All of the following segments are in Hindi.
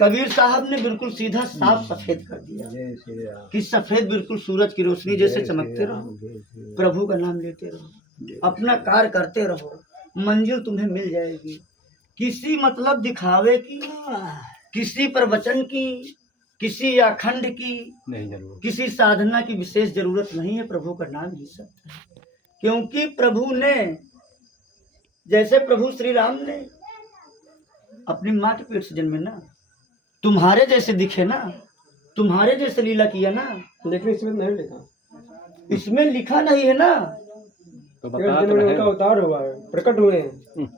कबीर साहब ने बिल्कुल सीधा साफ सफेद कर दिया कि सफेद बिल्कुल सूरज की रोशनी जैसे चमकते रहो, प्रभु का नाम लेते रहो, अपना कार्य करते रहो, मंजिल तुम्हें मिल जाएगी। किसी मतलब दिखावे की, किसी प्रवचन की, किसी अखंड की नहीं जरूरत, किसी साधना की विशेष जरूरत नहीं है। प्रभु का नाम ही सब है। क्योंकि प्रभु ने, जैसे प्रभु श्री राम ने अपनी माँ के पेट से जन्मे ना, तुम्हारे जैसे दिखे ना, तुम्हारे जैसे लीला किया ना, लेकिन इसमें नहीं लिखा, इसमें लिखा नहीं है ना। तो उनका अवतार हुआ है, प्रकट हुए हैं।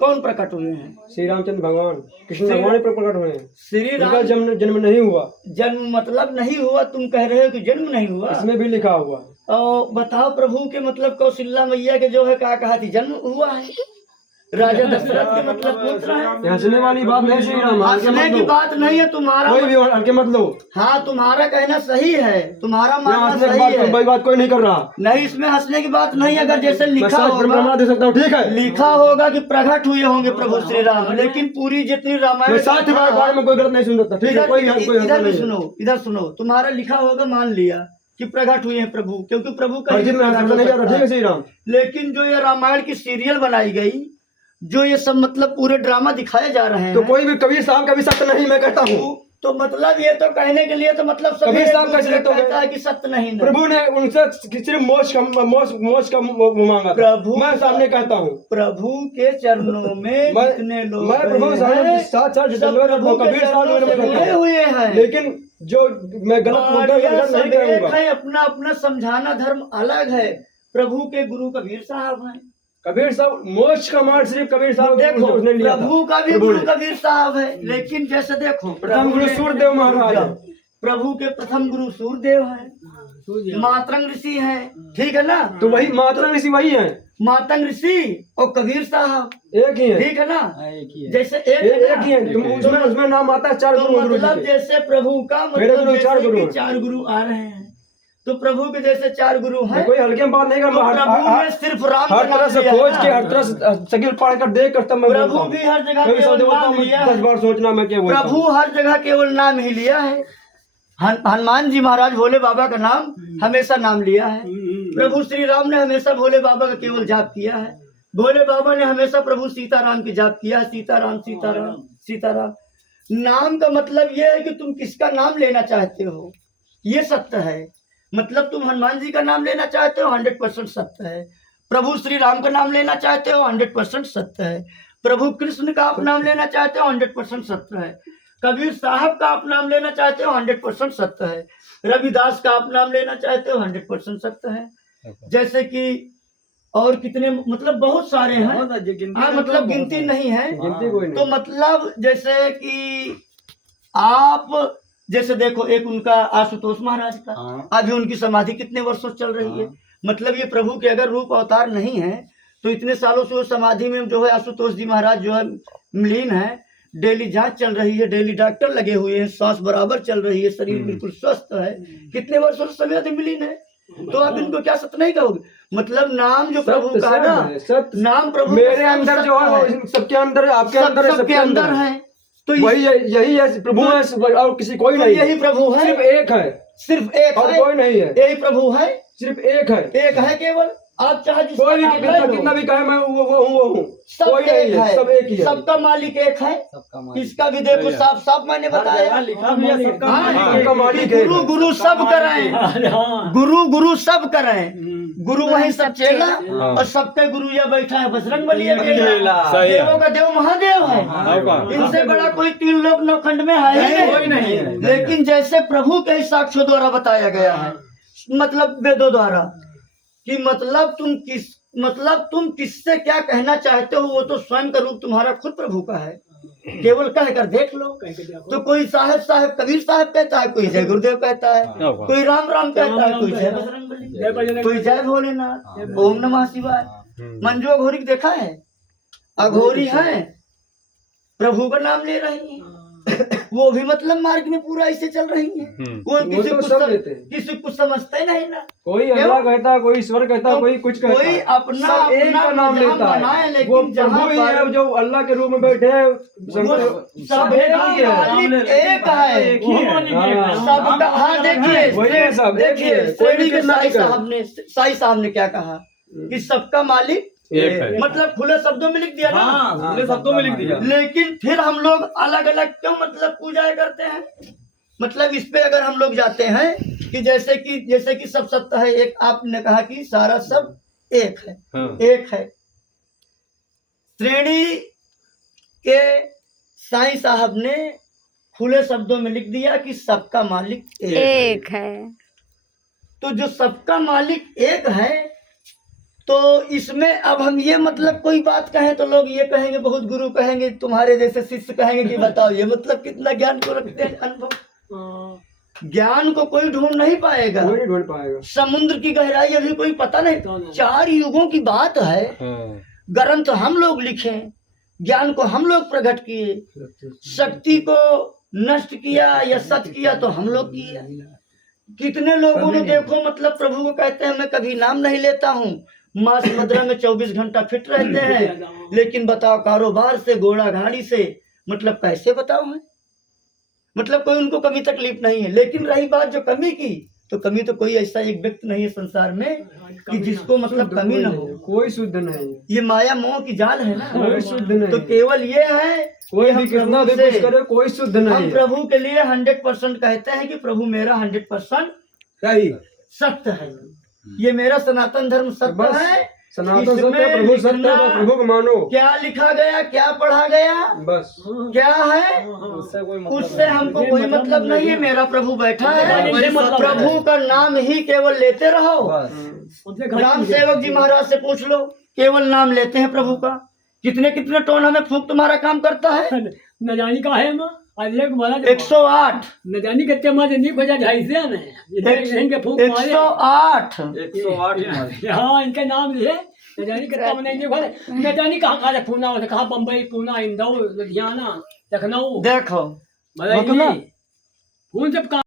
कौन प्रकट हुए हैं? श्री रामचंद्र भगवान, कृष्ण भगवान पर प्रकट हुए हैं। श्री राम उनका जन्म नहीं हुआ। जन्म मतलब नहीं हुआ, तुम कह रहे हो कि जन्म नहीं हुआ, इसमें भी लिखा हुआ। और बताओ प्रभु के मतलब कौशल्या मैया के जो है कहा थी जन्म हुआ है। राजा दशरथ के मतलब पुत्र है। हंसने वाली बात नहीं श्री राम, हंसने की बात नहीं है तुम्हारा, कोई भी हल्के मत लो। हाँ तुम्हारा कहना सही है, तुम्हारा मानना सही है, कोई बात कोई नहीं कर रहा। नहीं इसमें हंसने की बात नहीं। अगर जैसे लिखा होगा, दे सकता हूँ, ठीक है, लिखा होगा कि प्रकट हुए होंगे प्रभु श्री राम, लेकिन पूरी जितनी रामायण साथ बारे में कोई गलत नहीं सुन सकता, ठीक है। कोई इधर भी सुनो, इधर सुनो, तुम्हारा लिखा होगा मान लिया कि प्रकट हुए हैं प्रभु, क्योंकि प्रभु का नहीं है श्री राम। लेकिन जो ये रामायण की सीरियल बनाई गई, जो ये सब मतलब पूरे ड्रामा दिखाए जा रहे हैं, तो कोई भी कबीर साहब का भी सत्य नहीं, मैं कहता हूँ। तो मतलब ये तो कहने के लिए तो मतलब कबीर साहब का कहता है कि सत्य नहीं, प्रभु ने उनसे सिर्फ मोक्ष का मांगा, प्रभु मैं सामने कहता हूँ। प्रभु के चरणों में जितने लोग मैं प्रभु साथ कबीर साहब हुए हैं, लेकिन जो मैं गलत नहीं कहूँगा। अपना अपना समझाना धर्म अलग है। प्रभु के गुरु कबीर साहब हैं। कबीर साहब मोक्ष का मार्ग सिर्फ कबीर साहब देखो, उसने लिया था। प्रभु का भी गुरु कबीर साहब है, लेकिन जैसे देखो प्रथम गुरु सूरदेव महाराज, प्रभु के प्रथम गुरु सूरदेव है, मातंग ऋषि है, ठीक है ना। तो वही मातंग ऋषि वही है, मातंग ऋषि और कबीर साहब एक ही है, ठीक है ना, जैसे एक ही है। उसमें नाम आता है चार गुरु, मतलब जैसे प्रभु का मतलब चार गुरु आ रहे हैं, तो प्रभु के जैसे चार गुरु हैं। कोई हल्के में बात नहीं कर, प्रभु ने सिर्फ राम हर तरह से खोज के, हर तरह से सगिल पढ़ कर देख कर तब मैं प्रभु भी हर जगह केवल नाम लिया है। 10 बार सोचना मैं क्या बोलता हूं। प्रभु हर जगह केवल नाम ही लिया है। हनुमान जी महाराज भोले बाबा का नाम हमेशा नाम लिया है। प्रभु श्री राम ने हमेशा भोले बाबा का केवल जाप किया है। भोले बाबा ने हमेशा प्रभु सीताराम की जाप किया है, सीताराम सीताराम सीताराम। नाम का मतलब यह है कि तुम किसका नाम लेना चाहते हो, ये सत्य है। मतलब तुम हनुमान जी का नाम लेना चाहते हो, 100% सत्य है। प्रभु श्री राम का नाम लेना चाहते हो, 100% सत्य है। प्रभु कृष्ण का आप नाम लेना चाहते हो, 100% सत्य है। कबीर साहब का आप नाम लेना चाहते हो, 100% सत्य है। रविदास का आप नाम लेना चाहते हो, 100% सत्य है। जैसे कि और कितने मतलब बहुत सारे हैं, मतलब गिनती नहीं है। तो मतलब जैसे कि आप जैसे देखो, एक उनका आशुतोष महाराज का, अभी उनकी समाधि कितने वर्षों से चल रही है। मतलब ये प्रभु के अगर रूप अवतार नहीं है तो इतने सालों से वो समाधि में जो है आशुतोष जी महाराज जो है मलिन है। डेली जांच चल रही है, डेली डॉक्टर लगे हुए हैं, सांस बराबर चल रही है, शरीर बिल्कुल स्वस्थ है। कितने वर्षों से समाधि मलिन है, तो आप इनको क्या सत्य नहीं कहोगे। मतलब नाम जो प्रभु का ना, नाम प्रभु मेरे अंदर जो है सबके अंदर, आपके अंदर, सबके अंदर है। तो वही यही है प्रभु है, और किसी कोई नहीं। यही प्रभु है, सिर्फ एक है, सिर्फ एक और है, कोई नहीं है। यही प्रभु है, सिर्फ एक है केवल। आप चाहे कोई भी कितना भी कहे मैं वो हूँ, कोई नहीं है, सब एक ही है। सबका मालिक एक है। इसका भी देखो साफ साफ मैंने बताया, लिखा भी है सबका मालिक। गुरु गुरु सब करें, गुरु गुरु सब करें। गुरु वही सब चेला, और सबके गुरु यह बैठा है बजरंगबली। देवों का देव महादेव है, इनसे बड़ा कोई 3 लोक नौखंड में है ही नहीं। लेकिन जैसे प्रभु के साक्ष्यों द्वारा बताया गया है, मतलब वेदों द्वारा, कि मतलब तुम किससे क्या कहना चाहते हो, वो तो स्वयं का रूप तुम्हारा खुद प्रभु का है। केवल कह कर देख लो। तो कोई साहब साहब कबीर साहब कहता है, कोई जय गुरुदेव कहता है, कोई राम राम कहता है, कोई जय बजरंगबली, कोई जय भोलेनाथ, ओम नमः शिवाय। मंजू अघोरी देखा है, अघोरी है, प्रभु का नाम ले रही है। वो भी मतलब मार्ग में पूरा ऐसे चल रही है। कोई वो तो सब लेते हैं। किसी कुछ समझते नहीं ना। कोई अल्लाह कहता है, कोई ईश्वर कहता है, तो कोई कुछ कहता कोई है, अपना सब एक का नाम मजहब लेता बनाए, है। लेकिन वो जहाँ प्रभु ही है पर जो अल्लाह के रूप में बैठे हैं, सब एक ही है। मालिक एक है। सबका हाँ देखिए वही है सब, एक ही है। कोई श्रेणी के कितना साई नहीं करे। साहब ने क्या कहा कि सबका मालिक एक है। मतलब खुले शब्दों में लिख दिया ना। खुले शब्दों में लिख दिया। लेकिन फिर हम लोग अलग अलग क्यों मतलब पूजा करते हैं। मतलब इस पे अगर हम लोग जाते हैं कि जैसे कि सब सत्य है एक, आपने कहा कि सारा सब एक है। एक है। श्रेणी के साईं साहब ने खुले शब्दों में लिख दिया कि सबका मालिक एक है। तो जो सबका मालिक एक है, तो इसमें अब हम ये मतलब कोई बात कहें तो लोग ये कहेंगे, बहुत गुरु कहेंगे, तुम्हारे जैसे शिष्य कहेंगे कि बताओ ये मतलब कितना ज्ञान को रखते हैं अनुभव। ज्ञान को कोई ढूंढ नहीं पाएगा, कोई नहीं ढूंढ पाएगा। समुद्र की गहराई अभी कोई पता नहीं। 4 युगों की बात है। ग्रंथ हम लोग लिखे, ज्ञान को हम लोग प्रकट किए, शक्ति को नष्ट किया या सत किया तो हम लोग किया। कितने लोगों ने देखो मतलब प्रभु को कहते हैं मैं कभी नाम नहीं लेता हूँ, मास मदरा में 24 घंटा फिट रहते हैं, लेकिन बताओ कारोबार से घोड़ा गाड़ी से मतलब कैसे बताओ है। मतलब कोई उनको कमी तकलीफ नहीं है। लेकिन रही बात जो कमी की, तो कमी तो कोई ऐसा एक व्यक्ति नहीं है संसार में कि जिसको मतलब कमी ना हो। कोई शुद्ध नहीं। ये माया मोह की जाल है ना। कोई शुद्ध नहीं। तो केवल ये है कोई कि भी कितना भी कुछ करे, कोई शुद्ध नहीं हम है। प्रभु के लिए 100% कहते हैं कि प्रभु मेरा 100% सही सत्य है। ये मेरा सनातन धर्म सत्य बस है। सनातन सत्य, इसमें प्रभु सत्य है, लिखना बस प्रभु को मानो। क्या लिखा गया, क्या पढ़ा गया, बस क्या है, उससे हमको कोई मतलब नहीं है। मेरा प्रभु बैठा है, प्रभु का नाम ही केवल लेते रहो। राम सेवक जी महाराज से पूछ लो, केवल नाम लेते हैं प्रभु का। कितने कितने टोन हमें फूंक तुम्हारा काम करता है। न जानी का है माँ आज एक बोला 108 न जानी कितने माँ नहीं बजा ढाई से इनके फूंक मारे 108 हाँ इनके नाम लिए न जानी कितना नहीं बोले न जानी कहाँ कहाँ पूना कहाँ बम्बई पूना इंदौर लुधियाना लखनऊ देखो मतलब फोन जब